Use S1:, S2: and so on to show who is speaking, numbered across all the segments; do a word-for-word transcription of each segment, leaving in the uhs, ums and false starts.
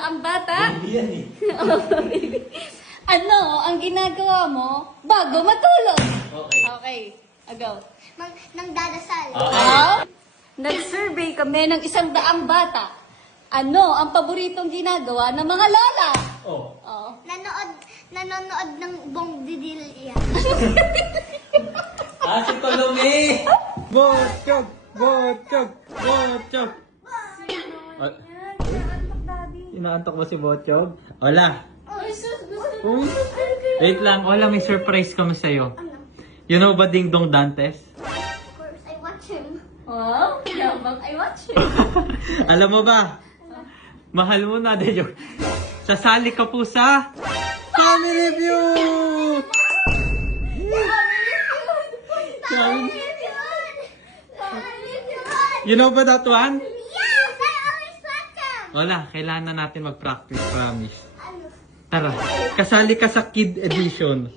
S1: daang bata.
S2: Hindi yan eh.
S1: Oh, baby. Ano ang ginagawa mo bago matulog?
S2: Okay.
S1: Okay, agaw.
S3: Mag, nang dadasal.
S2: Okay.
S1: Ah? Nag-survey kami ng isang daang bata. Ano ang paboritong ginagawa ng mga lola?
S2: Oh.
S1: Oh.
S3: Nanood, nanonood ng Bong Didilya.
S2: Ah, si Tolome!
S4: Botchog! Botchog! Botchog! Ah, inaantok ba si Botchog? Wala.
S1: Ay, sus, gusto
S4: Uy. Wait lang, wala, may surprise kami sa'yo. You know ba Ding Dong Dantes?
S3: Of course, I watch him.
S1: Wow, yabang I watch it.
S4: Alam mo ba? Mahal mo na, de joke. Sasali ka po sa Family Feud! Family- You know ba that one?
S3: Yes, I always watch him.
S4: Wala, kailangan na natin mag-practice, promise.
S3: Ano?
S4: Tara, kasali ka sa Kid Edition.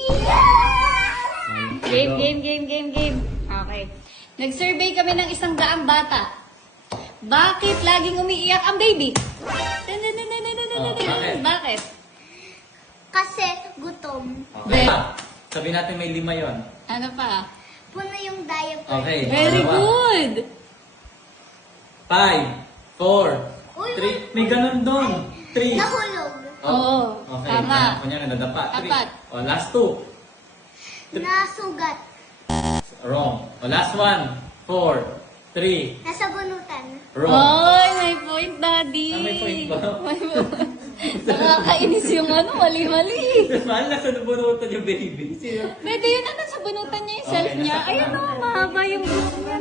S1: Game, game, game, game, game. Okay. Nag-survey kami ng isang daang bata. Bakit laging umiiyak ang baby? Dun, dun, dun, dun, dun, dun, dun,
S2: Oh,
S1: dun.
S2: bakit?
S1: Bakit?
S3: Kasi gutom.
S2: Okay. Sabi natin may lima yon.
S1: Ano pa?
S3: Puno yung diaper.
S2: Okay.
S1: Very
S2: dalawa.
S1: good.
S2: Five, four,
S3: Uy,
S2: three. May ganun doon. Three.
S3: Nahulog.
S1: Oo,
S2: Okay.
S1: tama.
S2: Kanya nga nadapa. Three.
S1: Apat.
S2: Oh, last two.
S3: Nasugat.
S2: Wrong. Oh, last one. Four, three.
S3: Nasa bunutan.
S2: Wrong.
S1: Oy, may point, daddy.
S2: Ah, may point ba?
S1: May point. Nakakainis yung ano, mali-mali.
S2: Mas mahal na sa nabunutan yung baby. Sino?
S1: Pwede yun, ano, sa bunutan niya yung self
S2: Okay,
S1: niya.
S2: nasa-
S1: Ayun o, mahaba yung buhok niya.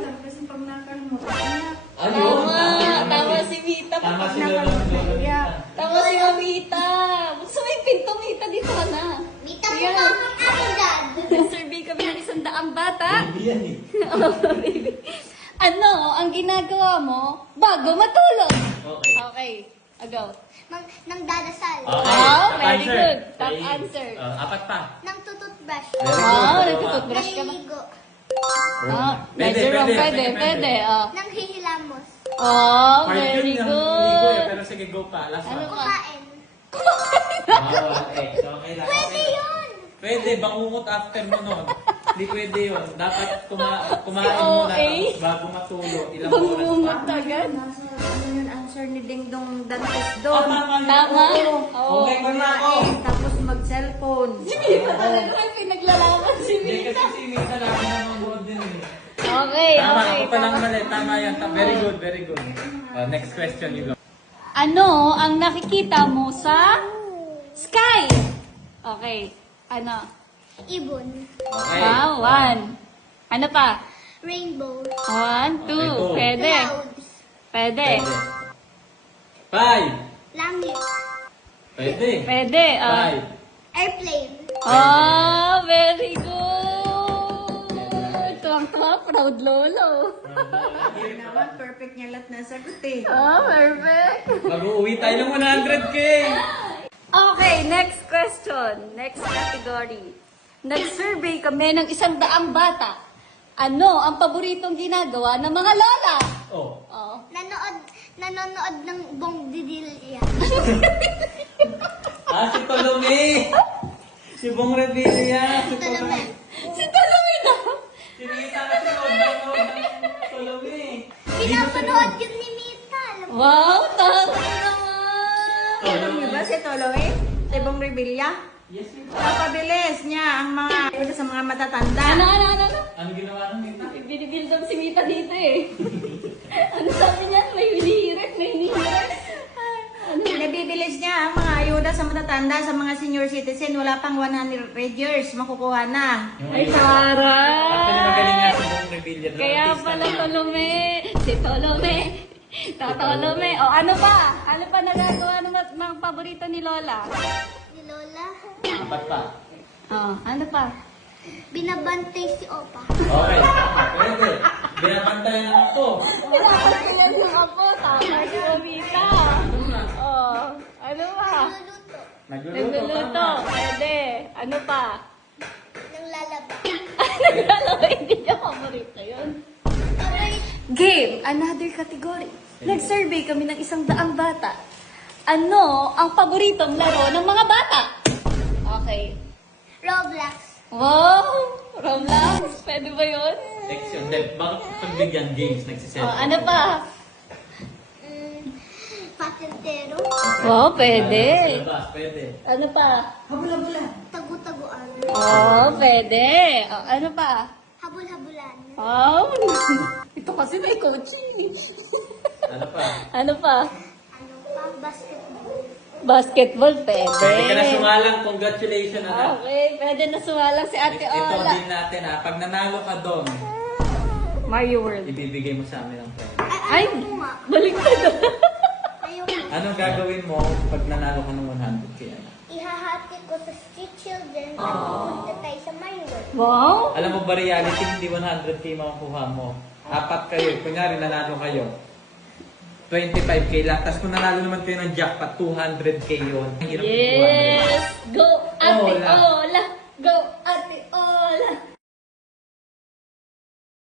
S2: Ayun.
S1: Tama, tama si Mita.
S2: Tama si Lola. Lola.
S1: Tama si Mamita. Gusto mo yung pinto, Mita, dito ka na.
S3: Mita mo
S1: Ayan.
S3: ka ang ako dad.
S1: Survey kami ng isang daang bata.
S2: Hindi yan eh.
S1: Ano ang ginagawa mo bago matulog?
S2: Okay.
S1: Okay, agaw.
S3: Mag, nang dadasal.
S2: Okay.
S1: Wow,
S2: top
S1: very
S2: answer.
S1: good. Top
S2: Okay.
S1: answer.
S2: Uh, apat pa.
S3: Nang tututbrush.
S2: Very good.
S1: Wow,
S2: Dalawa.
S1: nagtututbrush ka ba?
S3: Naliligo.
S1: Ah, medyo wrong. Pwede, pwede. Oh,
S3: Nang hihilamos.
S1: oh
S2: Part
S1: very
S2: yun ng ligo eh,
S1: good.
S2: pero sige, go pa. Last
S1: Ano
S2: one.
S1: pa?
S3: Kumain.
S2: Ah, okay. So, okay lang.
S3: Pwede
S2: Okay.
S3: yun.
S2: Pwede, bangungot after mo nun. Hindi pwede yun. Dapat kuma kumain
S1: Si
S2: muna
S1: O A.
S2: tapos bago matulog. Ilang oras
S1: Bangungot
S2: pa.
S1: agad.
S5: Nasa ano yung answer ni Ding Dong Dantes
S2: Ah,
S5: doon.
S2: tama yun.
S1: Tama.
S2: Oo.
S1: Oo.
S2: Okay, mali ako.
S5: Kumain, tapos mag-cellphone.
S1: Si Mita talaga may pinaglalaban si
S2: Hindi
S1: Mita.
S2: kasi si Mita lang nanonood din eh.
S1: Okay,
S2: Tama,
S1: okay.
S2: ako pa lang
S1: tama.
S2: mali. Tama yan. Ta- Very good, very good. Uh, next question, you go.
S1: Ano ang nakikita mo sa sky? Okay. Ano?
S3: Ibon.
S2: Okay.
S1: Wow, one. Ano pa?
S3: Rainbow.
S1: One, two.
S2: Okay, two.
S1: Pwede.
S3: Clouds.
S1: Pwede.
S2: Pwede. Five.
S3: Langit.
S2: Pwede.
S1: Pwede. Oh,
S2: Five.
S3: Airplane.
S1: oh very good. Tuwang-tuwa, proud lolo.
S5: Yun naman, perfect niya lahat na sagot eh.
S1: Oh, perfect.
S2: Mag-uwi tayo ng one hundred K.
S1: Okay, next question. Next category. Nag-survey kami ng isang daang bata. Ano ang paboritong ginagawa ng mga lola?
S2: Oh.
S1: Oh.
S3: Nanood, nanonood ng Bong Didilya.
S2: Ah, si Tolome. Si Bong Revilla. Si
S3: Tolome.
S1: Si Talumina.
S2: Si Mita kasi nanonood ng Tolome.
S3: Pinapanood yun ni Mita. Alam mo?
S1: Wow, tama naman.
S5: Alam niyo ba si Toloy? Si Bong Revilla?
S2: Yes, Mita.
S5: Papabilis niya ang mga ayun sa mga matatanda.
S1: Ano, ano, ano, ano?
S2: Ano ginawa ng Mita?
S1: Binibuild up si Mita dito eh. Ano sabi niya? May hinihirit, may hinihirit.
S5: Nabibilis niya ang mga ayuda sa matatanda, sa mga senior citizen. Wala pang one hundred years, makukuha na.
S1: Ay, Tara!
S2: Actually, magaling nga si Bong Revilla.
S1: Kaya
S2: Artista
S1: pala
S2: na.
S1: Tolome. Si Tolome. Tatolome. O ano pa? Ano pa nagagawa ng mga, mga paborito ni Lola?
S3: Ni Lola.
S2: Apat pa.
S1: Oh, ano pa?
S3: Binabantay si Opa.
S2: Okay. Pwede. Binabantayan ako.
S1: Pinapatayan yung apo. Tama si Mamita. Oh, ano pa?
S3: Naluluto.
S2: Nagluluto.
S1: Nagluluto.
S2: tama.
S1: Pwede. Ano pa?
S3: Nang lalaba.
S1: Naglalawa. Hindi niya paborito yun.
S3: Aray,
S1: Game, another category. Nag-survey kami ng isang daang bata. Ano ang paboritong laro ng mga bata? Okay.
S3: Roblox.
S1: Wow! Roblox? Pwede ba yun?
S2: Action. Dahil bakit pagbigyan games
S1: Oh,
S2: nagsiselfie?
S1: ano pa?
S3: Mm, patintero.
S1: Wow, pwede.
S2: Sa labas, pwede.
S1: Ano pa?
S5: Habula-bula.
S3: Tagu-taguan.
S1: Oh, pwede. Oh, ano pa?
S3: Habul-habulan.
S1: Oh, ito kasi may coaching.
S2: Ano pa?
S1: Ano pa?
S3: Ano pa? Basketball.
S1: Basketball, pwede.
S2: Pwede ka na sumalang. Congratulations, anak.
S1: Okay, pwede na sumalang si Ate
S2: Ito
S1: Ola.
S2: din natin ha. Pag nanalo ka doon,
S1: Mario World.
S2: ibibigay mo sa amin ang pera.
S1: Ay,
S3: Ay, ano nga?
S1: balik na doon.
S3: Ayoko.
S2: Anong gagawin mo pag nanalo ka ng one hundred K, anak?
S3: Ihahati ko sa street children at pupunta tayo sa my world.
S1: Wow.
S2: Alam mo ba reality, hindi one hundred K makukuha mo. Apat kayo. Kunyari, nanalo kayo. twenty-five K lang. Tapos kung nanalo naman kayo ng jackpot, two hundred K yun. Ang hirap ng two hundred.
S1: Yes! Go